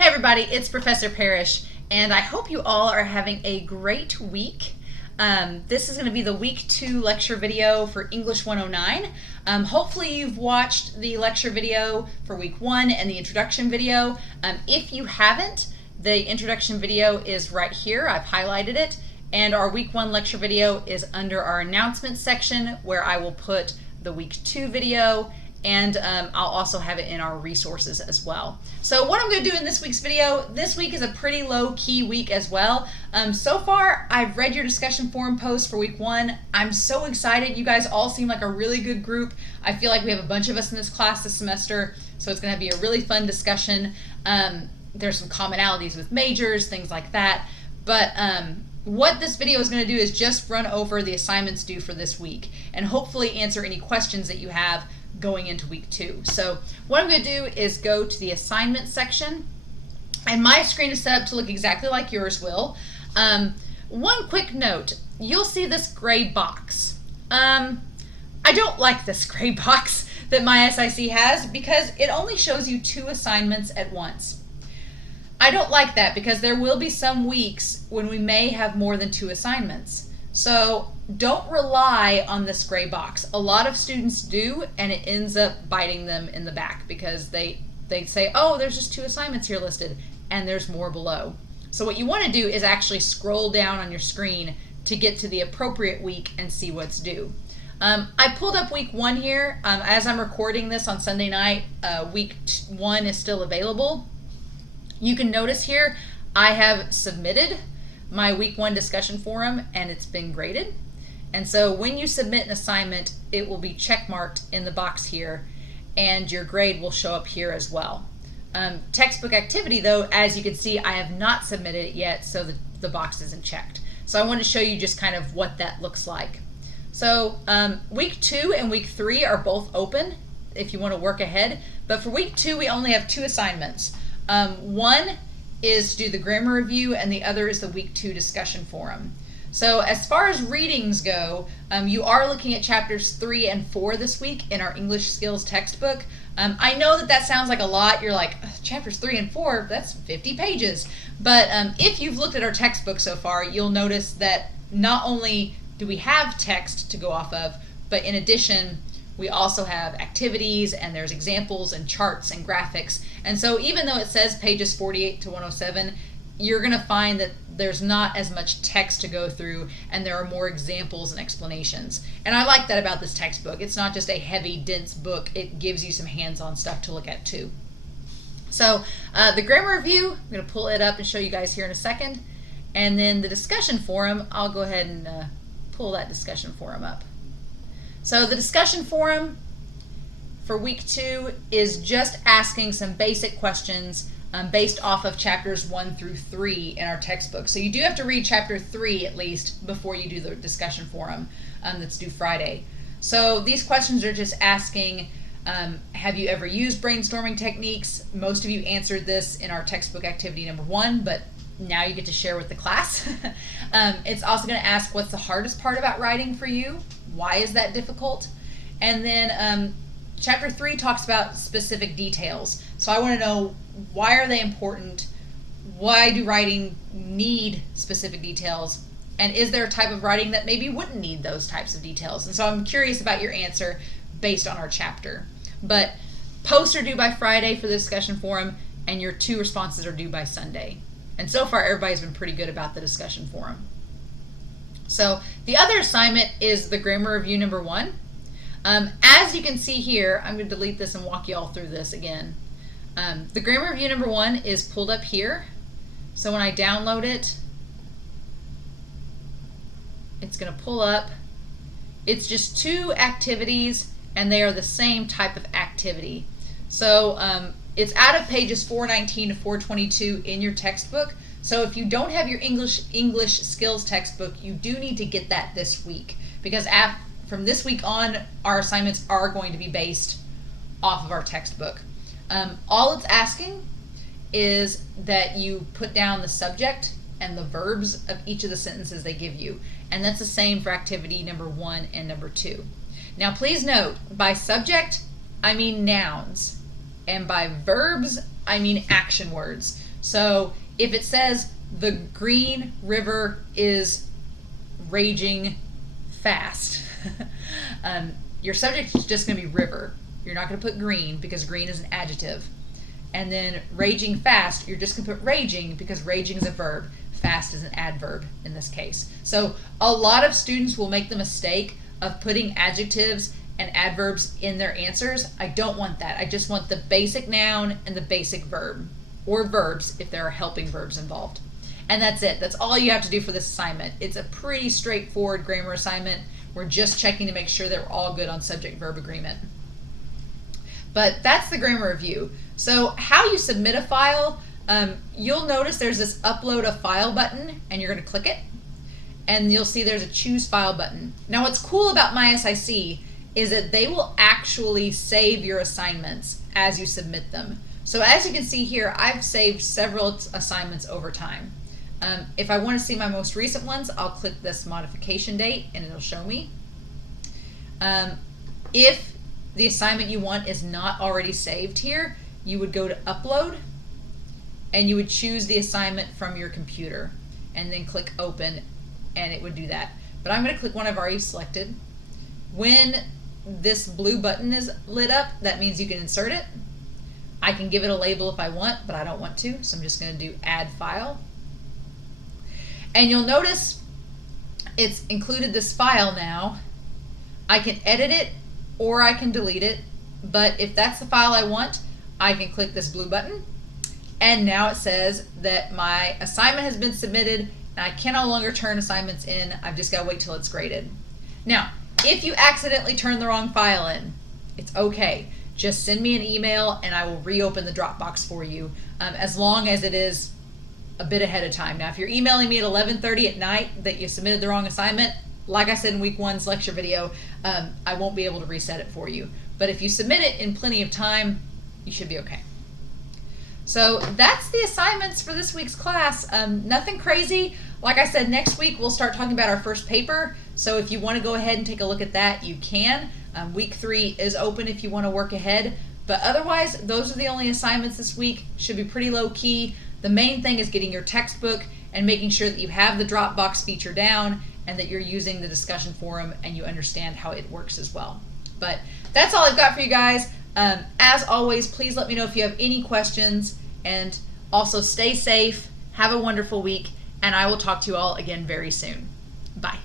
Hey everybody, it's Professor Parish, and I hope you all are having a great week. This is going to be the week 2 lecture video for English 109. Hopefully you've watched the lecture video for week 1 and the introduction video. If you haven't, the introduction video is right here. I've highlighted it. And our week 1 lecture video is under our announcements section, where I will put the week 2 video, and I'll also have it in our resources as well. So what I'm going to do in this week's video, this week is a pretty low-key week as well. So far, I've read your discussion forum post for week 1. I'm so excited. You guys all seem like a really good group. I feel like we have a bunch of us in this class this semester, so it's going to be a really fun discussion. There's some commonalities with majors, things like that. But what this video is going to do is just run over the assignments due for this week and hopefully answer any questions that you have going into week 2. So what I'm going to do is go to the assignment section, and my screen is set up to look exactly like yours will. One quick note, you'll see this gray box. I don't like this gray box that my SIC has because it only shows you 2 assignments at once. I don't like that because there will be some weeks when we may have more than 2 assignments. So don't rely on this gray box. A lot of students do, and it ends up biting them in the back because they say, oh, there's just 2 assignments here listed, and there's more below. So what you want to do is actually scroll down on your screen to get to the appropriate week and see what's due. I pulled up week 1 here. As I'm recording this on Sunday night, week 1 is still available. You can notice here I have submitted my week 1 discussion forum, and it's been graded. And so when you submit an assignment, it will be checkmarked in the box here, and your grade will show up here as well. Textbook activity, though, as you can see, I have not submitted it yet, so the box isn't checked. So I want to show you just kind of what that looks like. So week 2 and week 3 are both open if you want to work ahead, but for week 2 we only have 2 assignments. One is to do the grammar review, and the other is the week 2 discussion forum. So as far as readings go, you are looking at chapters 3 and 4 this week in our English skills textbook. I know that sounds like a lot. You're like, chapters 3 and 4, that's 50 pages. But if you've looked at our textbook so far, you'll notice that not only do we have text to go off of, but in addition, we also have activities, and there's examples and charts and graphics. And so even though it says pages 48 to 107, you're going to find that there's not as much text to go through, and there are more examples and explanations. And I like that about this textbook. It's not just a heavy, dense book. It gives you some hands-on stuff to look at too. So the grammar review, I'm going to pull it up and show you guys here in a second. And then the discussion forum, I'll go ahead and pull that discussion forum up. So the discussion forum for week 2 is just asking some basic questions based off of chapters 1 through 3 in our textbook. So you do have to read chapter 3 at least before you do the discussion forum that's due Friday. So these questions are just asking, have you ever used brainstorming techniques? Most of you answered this in our textbook activity number 1, but now you get to share with the class. It's also going to ask, what's the hardest part about writing for you? Why is that difficult? And then chapter 3 talks about specific details. So I want to know, why are they important? Why do writing need specific details? And is there a type of writing that maybe wouldn't need those types of details? And so I'm curious about your answer based on our chapter. But posts are due by Friday for the discussion forum, and your 2 responses are due by Sunday. And so far, everybody's been pretty good about the discussion forum. So the other assignment is the grammar review number 1. As you can see here, I'm going to delete this and walk you all through this again. The grammar review number 1 is pulled up here. So when I download it, it's going to pull up. It's just 2 activities, and they are the same type of activity. So it's out of pages 419 to 422 in your textbook. So if you don't have your English skills textbook, you do need to get that this week, because from this week on, our assignments are going to be based off of our textbook. All it's asking is that you put down the subject and the verbs of each of the sentences they give you. And that's the same for activity number 1 and number 2. Now please note, by subject, I mean nouns. And by verbs, I mean action words. So if it says the Green River is raging fast, your subject is just going to be river. You're not going to put green because green is an adjective. And then raging fast, you're just going to put raging because raging is a verb. Fast is an adverb in this case. So a lot of students will make the mistake of putting adjectives and adverbs in their answers. I don't want that. I just want the basic noun and the basic verb, or verbs if there are helping verbs involved. And that's it. That's all you have to do for this assignment. It's a pretty straightforward grammar assignment. We're just checking to make sure that we're all good on subject-verb agreement. But that's the grammar review. So how you submit a file, you'll notice there's this upload a file button, and you're going to click it. And you'll see there's a choose file button. Now what's cool about MySIC is that they will actually save your assignments as you submit them. So as you can see here, I've saved several assignments over time. If I want to see my most recent ones, I'll click this modification date and it'll show me. If the assignment you want is not already saved here, you would go to upload and you would choose the assignment from your computer and then click open, and it would do that. But I'm going to click one I've already selected. When this blue button is lit up, that means you can insert it. I can give it a label if I want, but I don't want to, so I'm just going to do add file. And you'll notice it's included this file now. I can edit it or I can delete it, but if that's the file I want, I can click this blue button, and now it says that my assignment has been submitted and I can no longer turn assignments in. I've just got to wait till it's graded. Now, if you accidentally turn the wrong file in, it's okay. Just send me an email and I will reopen the Dropbox for you, as long as it is a bit ahead of time. Now, if you're emailing me at 11:30 at night that you submitted the wrong assignment, like I said in week 1's lecture video, I won't be able to reset it for you. But if you submit it in plenty of time, you should be okay. So that's the assignments for this week's class. Nothing crazy. Like I said, next week we'll start talking about our first paper. So if you want to go ahead and take a look at that, you can. Week 3 is open if you want to work ahead. But otherwise, those are the only assignments this week. Should be pretty low key. The main thing is getting your textbook and making sure that you have the Dropbox feature down and that you're using the discussion forum and you understand how it works as well. But that's all I've got for you guys. As always, please let me know if you have any questions, and also stay safe, have a wonderful week, and I will talk to you all again very soon. Bye.